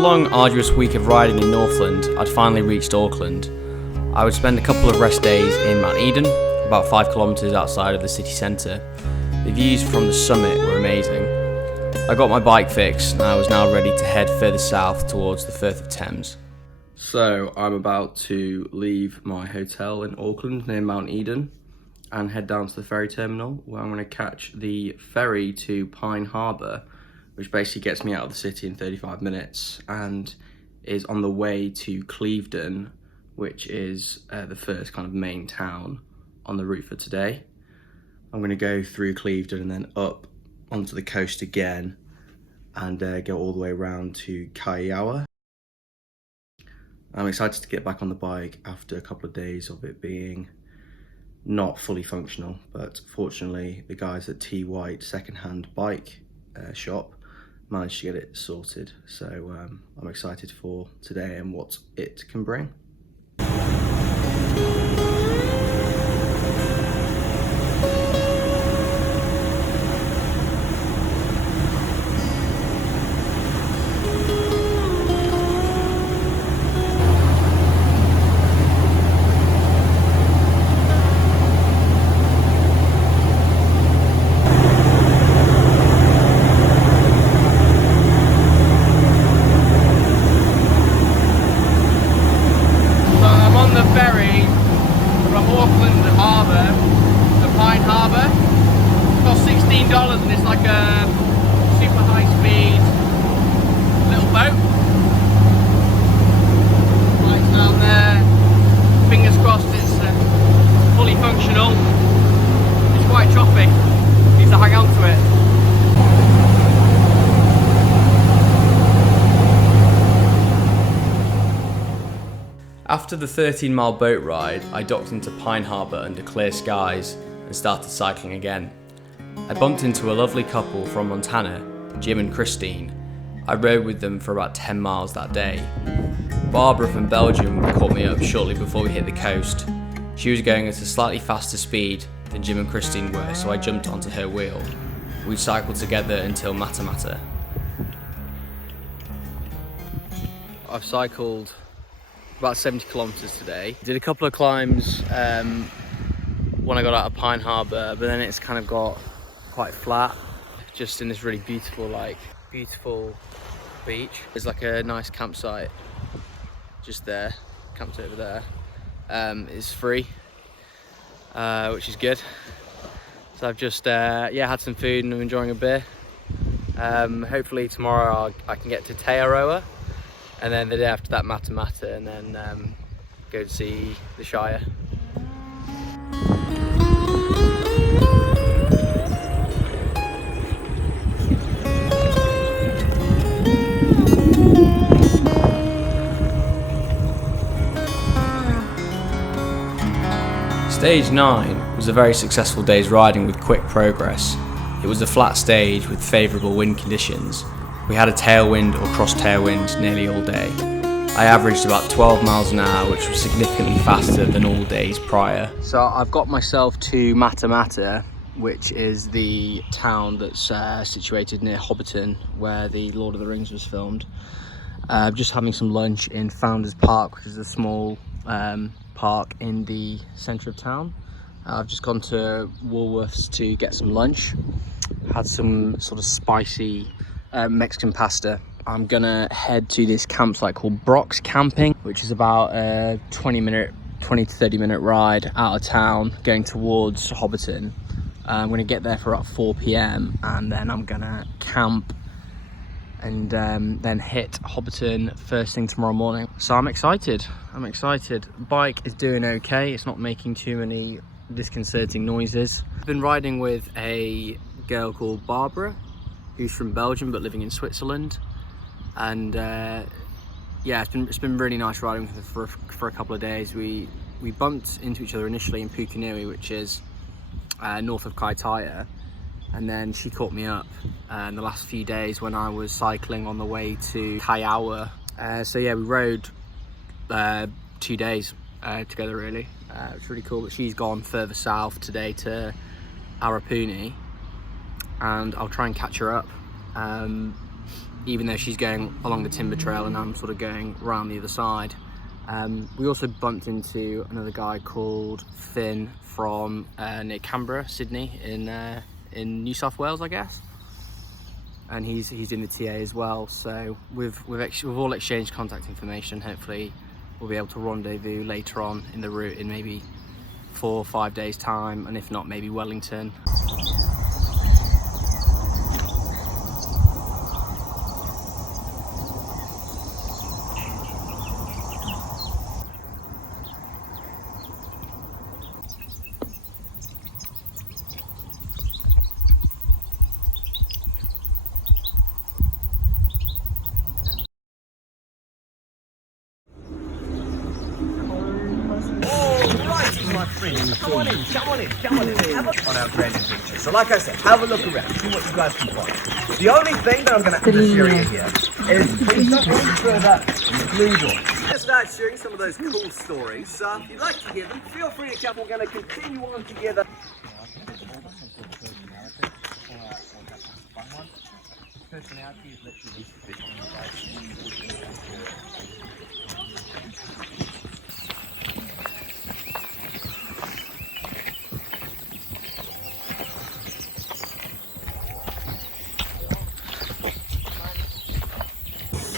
long, arduous week of riding in Northland, I'd finally reached Auckland. I would spend a couple of rest days in Mount Eden, about 5 kilometres outside of the city centre. The views from the summit were amazing. I got my bike fixed and I was now ready to head further south towards the Firth of Thames. So I'm about to leave my hotel in Auckland near Mount Eden and head down to the ferry terminal where I'm going to catch the ferry to Pine Harbour, which basically gets me out of the city in 35 minutes and is on the way to Clevedon, which is the first kind of main town on the route for today. I'm going to go through Clevedon and then up onto the coast again and go all the way around to Kaiaua. I'm excited to get back on the bike after a couple of days of it being not fully functional, but fortunately the guys at T White secondhand bike shop managed to get it sorted. So I'm excited for today and what it can bring. Ferry from Auckland Harbour to Pine Harbour. It costs $16 and it's like a super high speed little boat. Lights down there. Fingers crossed it's fully functional. It's quite choppy. Needs to hang on to it. After the 13-mile boat ride, I docked into Pine Harbour under clear skies and started cycling again. I bumped into a lovely couple from Montana, Jim and Christine. I rode with them for about 10 miles that day. Barbara from Belgium caught me up shortly before we hit the coast. She was going at a slightly faster speed than Jim and Christine were, so I jumped onto her wheel. We cycled together until Matamata. I've cycled about 70 kilometres today. Did a couple of climbs when I got out of Pine Harbour, but then it's kind of got quite flat, just in this really beautiful beach. There's like a nice campsite just there, camped over there. It's free, which is good. So I've just had some food and I'm enjoying a beer. Hopefully tomorrow I can get to Tour Aotearoa, and then the day after that Matamata, and then go to see the Shire. Stage 9 was a very successful day's riding with quick progress. It was a flat stage with favourable wind conditions. We had a tailwind or cross tailwind nearly all day. I averaged about 12 miles an hour, which was significantly faster than all days prior. So I've got myself to Matamata, which is the town that's situated near Hobbiton, where the Lord of the Rings was filmed. Just having some lunch in Founders Park, which is a small park in the centre of town. I've just gone to Woolworths to get some lunch. Had some sort of spicy Mexican pasta. I'm gonna head to this campsite called Brock's Camping, which is about a 20 to 30 minute ride out of town going towards Hobbiton. I'm gonna get there for about 4 p.m. and then I'm gonna camp and then hit Hobbiton first thing tomorrow morning. So I'm excited. Bike is doing okay. It's not making too many disconcerting noises. I've been riding with a girl called Barbara, who's from Belgium but living in Switzerland, and it's been really nice riding with her for a couple of days. We bumped into each other initially in Pukekohe, which is north of Kaitaia, and then she caught me up in the last few days when I was cycling on the way to Kaiaua. We rode 2 days together really. It's really cool, but she's gone further south today to Arapuni, and I'll try and catch her up. even though she's going along the timber trail and I'm sort of going around the other side. We also bumped into another guy called Finn from near Canberra, Sydney, in New South Wales, I guess. And he's in the TA as well. So we've all exchanged contact information. Hopefully we'll be able to rendezvous later on in the route in maybe 4 or 5 days time, and if not, maybe Wellington. Come on in. On our grand adventure. So like I said, have a look around, see what you guys can find. The only thing that I'm going to have to share here is please don't go any further in the blue door. I'm going to start sharing some of those cool stories. So if you'd like to hear them, feel free to come. We're going to continue on together. Personality is literally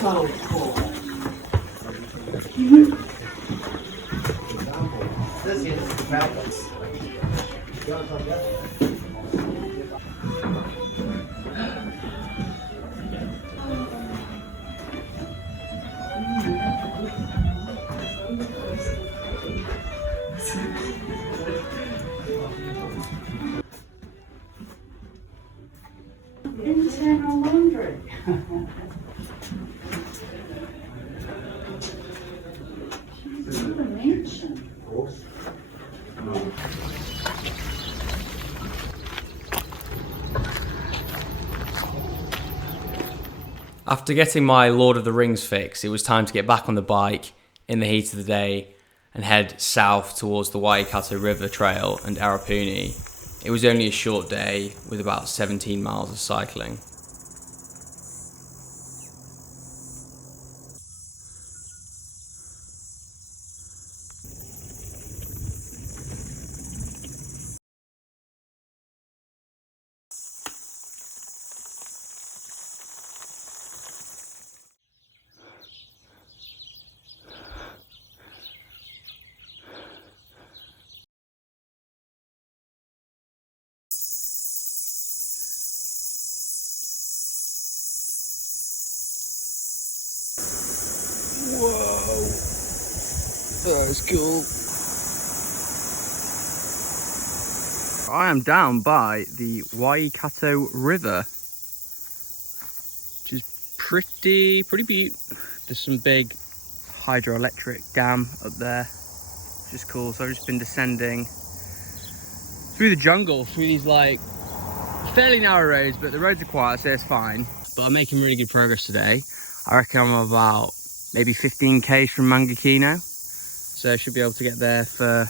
so cool. This is the mountains. Internal laundry. She's in the mansion. After getting my Lord of the Rings fix, it was time to get back on the bike in the heat of the day and head south towards the Waikato River Trail and Arapuni. It was only a short day with about 17 miles of cycling. Whoa, that was cool. I am down by the Waikato River, which is pretty beaut. There's some big hydroelectric dam up there, which is cool. So I've just been descending through the jungle, through these like fairly narrow roads, but the roads are quiet, so it's fine. But I'm making really good progress today. I reckon I'm about maybe 15 k's from Mangakino, so I should be able to get there for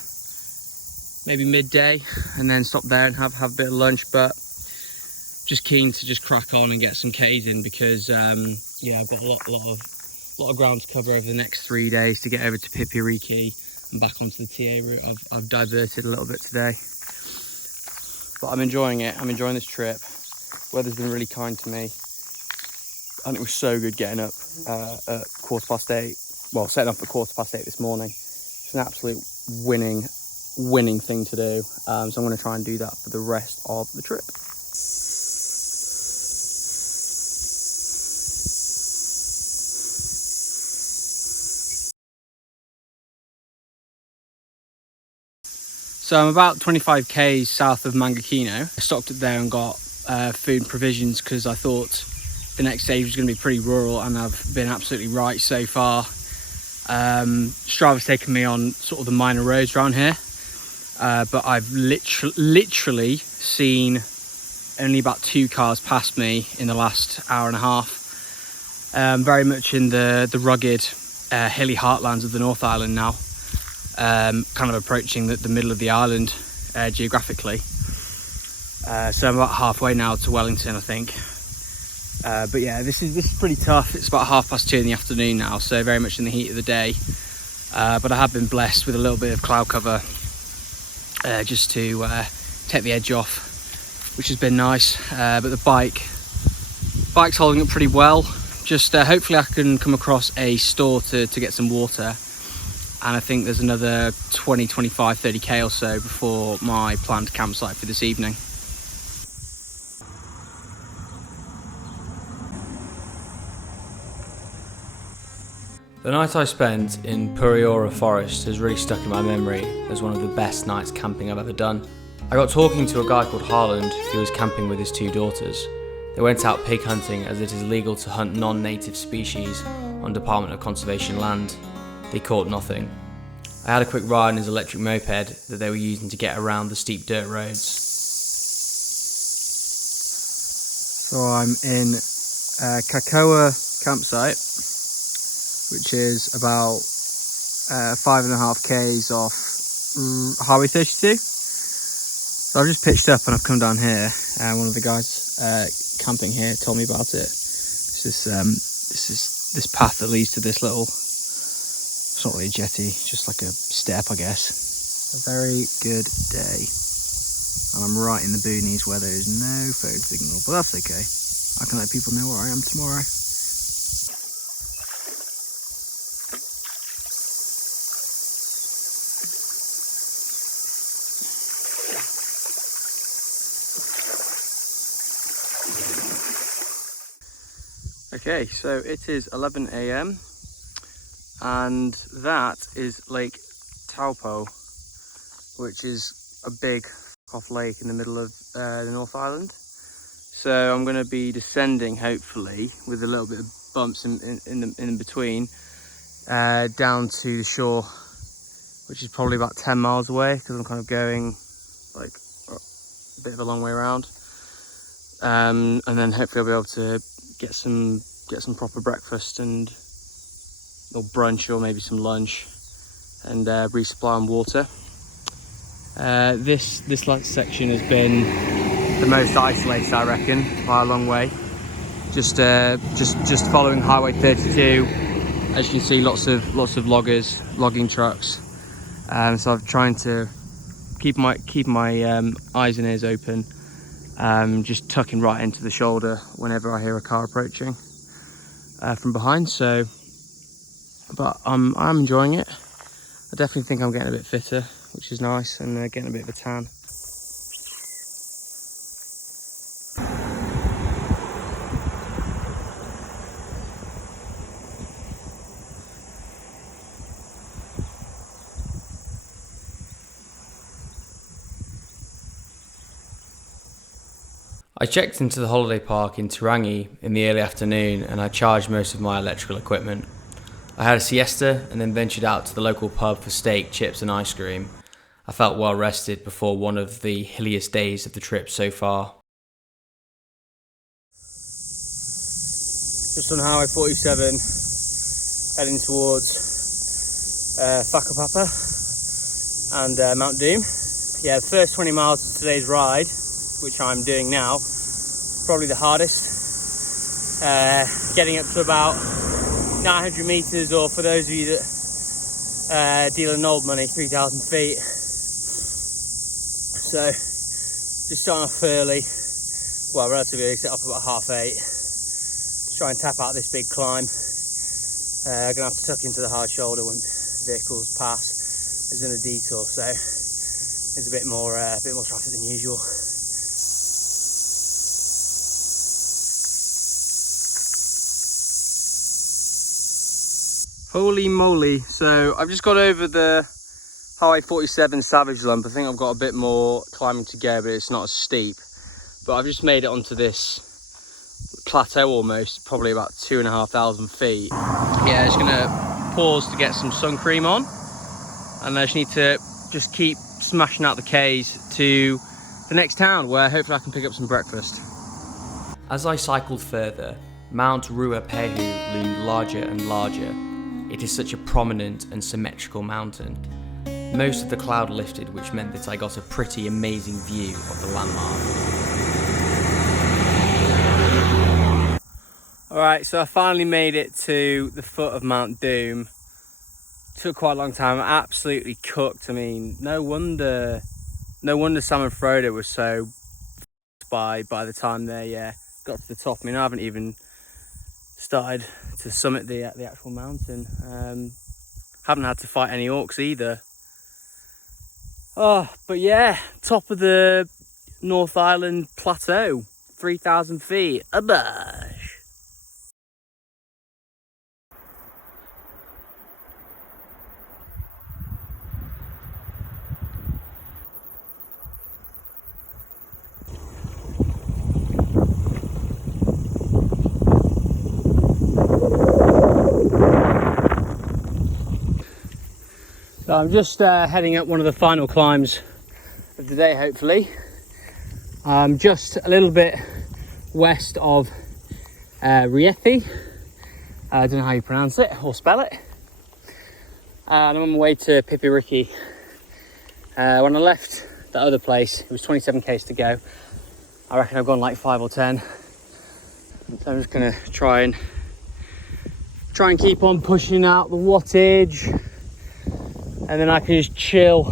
maybe midday and then stop there and have a bit of lunch. But just keen to just crack on and get some k's in because yeah, I've got a lot of ground to cover over the next 3 days to get over to Pipiriki and back onto the TA route. I've diverted a little bit today, but I'm enjoying it. I'm enjoying this trip. Weather's been really kind to me. And it was so good getting up at 8:15. Well, setting off at 8:15 this morning. It's an absolute winning thing to do. So I'm going to try and do that for the rest of the trip. So I'm about 25 k's south of Mangakino. I stopped up there and got food and provisions because I thought the next stage was going to be pretty rural, and I've been absolutely right so far. Strava's taken me on sort of the minor roads around here, but I've literally seen only about 2 cars past me in the last hour and a half. Very much in the rugged hilly heartlands of the North Island now, kind of approaching the middle of the island geographically. So I'm about halfway now to Wellington, I think. But yeah, this is pretty tough. It's about 2:30 in the afternoon now, so very much in the heat of the day. But I have been blessed with a little bit of cloud cover just to take the edge off, which has been nice. But the bike's holding up pretty well. Just hopefully I can come across a store to get some water. And I think there's another 20, 25, 30k or so before my planned campsite for this evening. The night I spent in Pureora forest has really stuck in my memory as one of the best nights camping I've ever done. I got talking to a guy called Harland who was camping with his 2 daughters. They went out pig hunting as it is legal to hunt non-native species on Department of Conservation land. They caught nothing. I had a quick ride on his electric moped that they were using to get around the steep dirt roads. So I'm in Kaiaua campsite, which is about 5.5 k's off Highway 32. So I've just pitched up and I've come down here, and one of the guys camping here told me about it. It's this path that leads to this little, it's not really a jetty, just like a step, I guess. A very good day. And I'm right in the boonies where there is no phone signal, but that's okay. I can let people know where I am tomorrow. Okay, so it is 11 AM and that is Lake Taupo, which is a big off lake in the middle of the North Island. So I'm going to be descending, hopefully, with a little bit of bumps in between, down to the shore, which is probably about 10 miles away, because I'm kind of going like a bit of a long way around. And then hopefully I'll be able to get some proper breakfast or brunch, or maybe some lunch, and resupply on water. This last section has been the most isolated, I reckon, by a long way. Just following Highway 32. As you can see, lots of logging trucks. So I'm trying to keep my eyes and ears open. Just tucking right into the shoulder whenever I hear a car approaching from behind. So, but I'm enjoying it. I definitely think I'm getting a bit fitter, which is nice, and getting a bit of a tan. I checked into the holiday park in Turangi in the early afternoon and I charged most of my electrical equipment. I had a siesta and then ventured out to the local pub for steak, chips and ice cream. I felt well rested before one of the hilliest days of the trip so far. Just on Highway 47, heading towards Whakapapa and Mount Doom. Yeah, the first 20 miles of today's ride, which I'm doing now, probably the hardest. Getting up to about 900 meters, or for those of you that deal in old money, 3,000 feet. So just starting off early, well, relatively early, set off about 8:30 to try and tap out this big climb. I'm gonna have to tuck into the hard shoulder when vehicles pass. There's in a detour, so there's a bit more traffic than usual. Holy moly, so I've just got over the Highway 47 Savage Lump. I think I've got a bit more climbing to go, but it's not as steep. But I've just made it onto this plateau almost, probably about 2,500 feet. Yeah, just gonna pause to get some sun cream on. And I just need to just keep smashing out the Ks to the next town, where hopefully I can pick up some breakfast. As I cycled further, Mount Ruapehu loomed larger and larger. It is such a prominent and symmetrical mountain. Most of the cloud lifted, which meant that I got a pretty amazing view of the landmark. Alright, so I finally made it to the foot of Mount Doom. Took quite a long time, absolutely cooked. I mean, no wonder Sam and Frodo was so by the time they got to the top. I mean, I haven't even started to summit the actual mountain. Haven't had to fight any orcs either. Oh, but yeah, top of the North Island plateau, 3,000 feet. Abash. So I'm just heading up one of the final climbs of the day, hopefully. Just a little bit west of Riethi. I don't know how you pronounce it or spell it. And I'm on my way to Pipiriki. When I left that other place, it was 27 k's to go. I reckon I've gone like 5 or 10. So I'm just gonna try and keep on pushing out the wattage, and then I can just chill.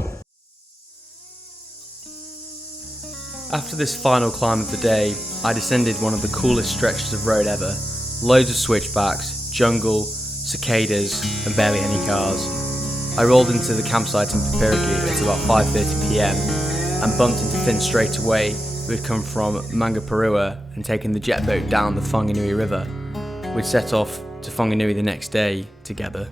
After this final climb of the day, I descended one of the coolest stretches of road ever. Loads of switchbacks, jungle, cicadas, and barely any cars. I rolled into the campsite in Pipiriki at about 5:30 PM and bumped into Finn straight away, who had come from Pureora and taken the jet boat down the Whanganui River. We'd set off to Whanganui the next day together.